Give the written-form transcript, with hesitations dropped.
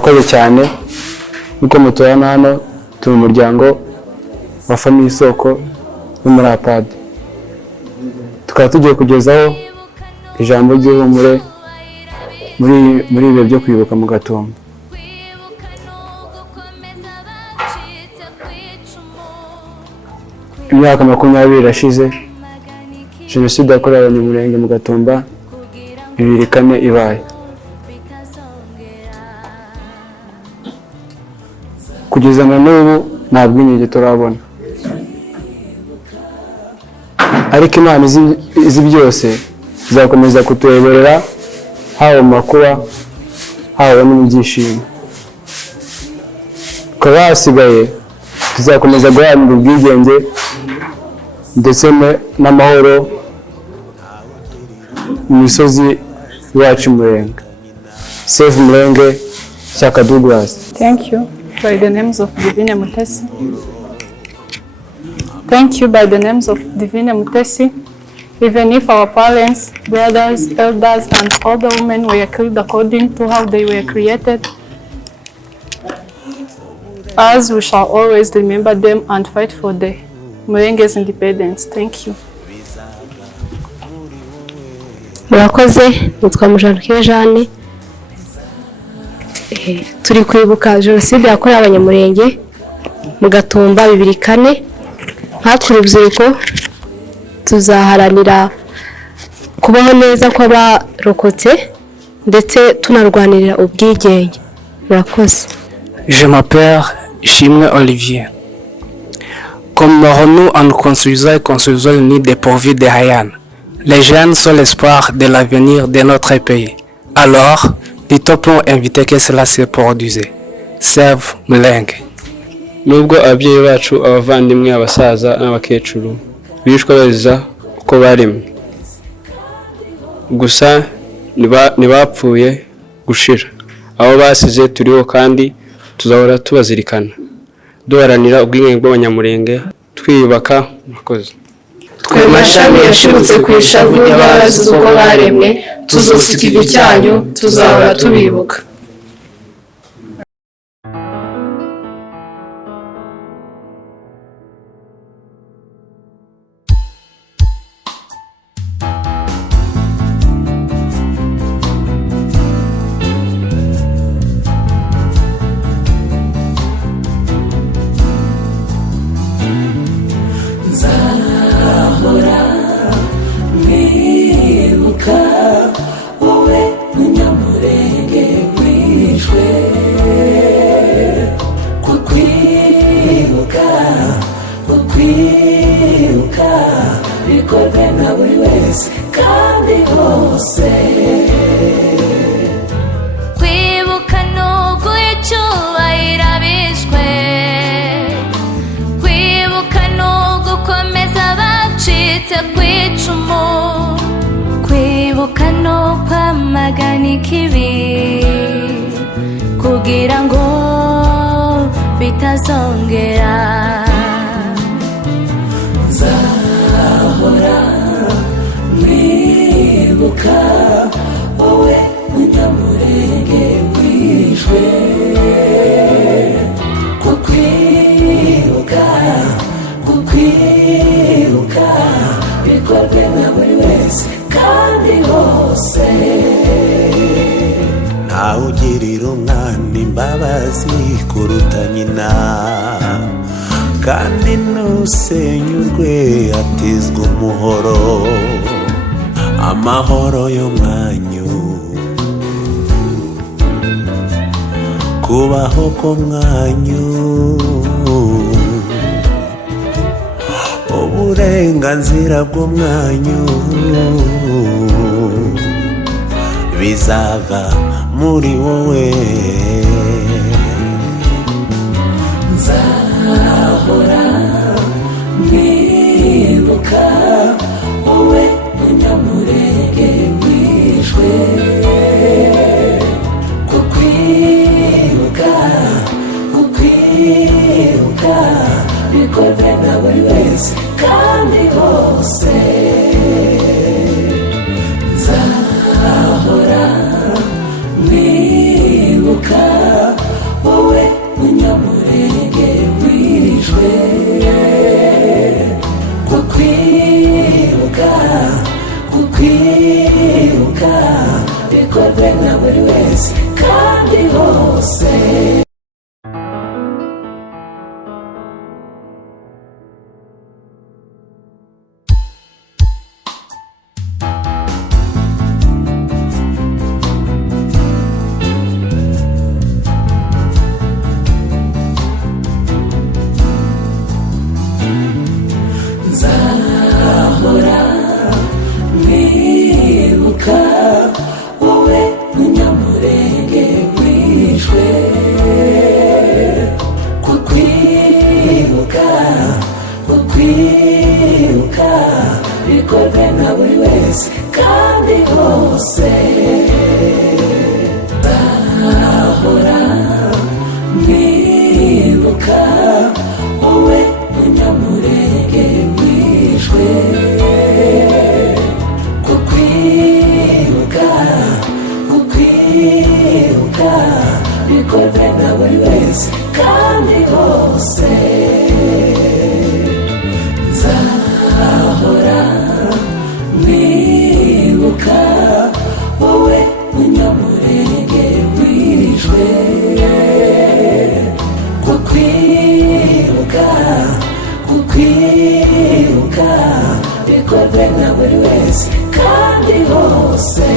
murakoze cyane nuko mutubana hano turi umuryango wa Famille Isoko wo muri APAD. Tukaba tugiye kugezaho ijambo ry'ihumure muri ibihe byo kwibuka mu Gatumba. Imyaka 20 irashize Jenoside yakorewe Abanyamulenge mu Gatumba 2004 ibaye. Kugeza na n'ubu nta bw'inyege turabona, ariko Imana izi byose izakomeza kutuyoborera haba mu makuba haba no mu byishimo. Kuba hasigaye tuzakomeza guharanira ubwigenge ndetse n'amahoro mu misozi iwacu Murenge. Save Murenge, Shyaka Douglas. Thank you by the names of Divine Mutesi. Thank you by the names of Divine Mutesi. Even if our parents, brothers, elders, and older women were killed according to how they were created, as we shall always remember them and fight for the Murenge's independence. Thank you. Murakoze, nitwa Mujarukiye Jeanne. Turi kwibuka Jenoside yakorewe Abanyamulenge mu Gatumba 2004. Nkacu urubyiruko tuzaharanira kubaho neza kw'abarokotse ndetse tunarwanirira ubwigenge. Murakoze. Je m'appelle Ishimwe Olivier. Comme mourons-nous en nous construisant et construisant le nid dépourvu de Hayan. Les jeunes sont l'espoir de l'avenir de notre pays. Alors, nous devons inviter que cela se produise. Save Murenge. Nubwo ababyeyi bacu, abavandimwe, abasaza n'abakecuru bishwe baziza uko baremwe, gusa ntibapfuye gushira. Abo basize turiho kandi tuzahora tubazirikana, duharanira ubwigenge bw'Abanyamulenge, twiyubaka. Murakoze. Twe mashami yashibutse ku ishavu ry'abazize uko baremwe, tuzusa ikivi cyanyu, tuzahora tubibuka. Kwibuka no kwamagana ikibi kugira ngo bitazongera. Nzahora mwibuka wowe Munyamulenge wishwe, kukwibuka bikorwe na buri wese kandi hose. Ntawe ugirira umwana imbabazi kuruta nyina, kandi ntusenyurwe atizwa umuhoro. Amahoro y'umwanyu, kubaho k'umwanyu, uburenganzira bw'umwanyu bizava muri wowe. Nzahora mwibuka wowe Munyamulenge wishwe, kukwibuka bikorwe na buri wese kandi hose. Nzahora mwibuka bikorwe na buri wese kandi hose. Nzahora mwibuka wowe munyamurenge wishwe, kukwibuka bikorwe na buri wese kandi hose. Nzahora mwibuka wowe munyamurenge wishwe, kukwibuka bikorwe na buri wese kandi hose. Nzahora mwibuka wowe munyamurenge wishwe, kukwibuka bikorwe na buri wese kandi hose.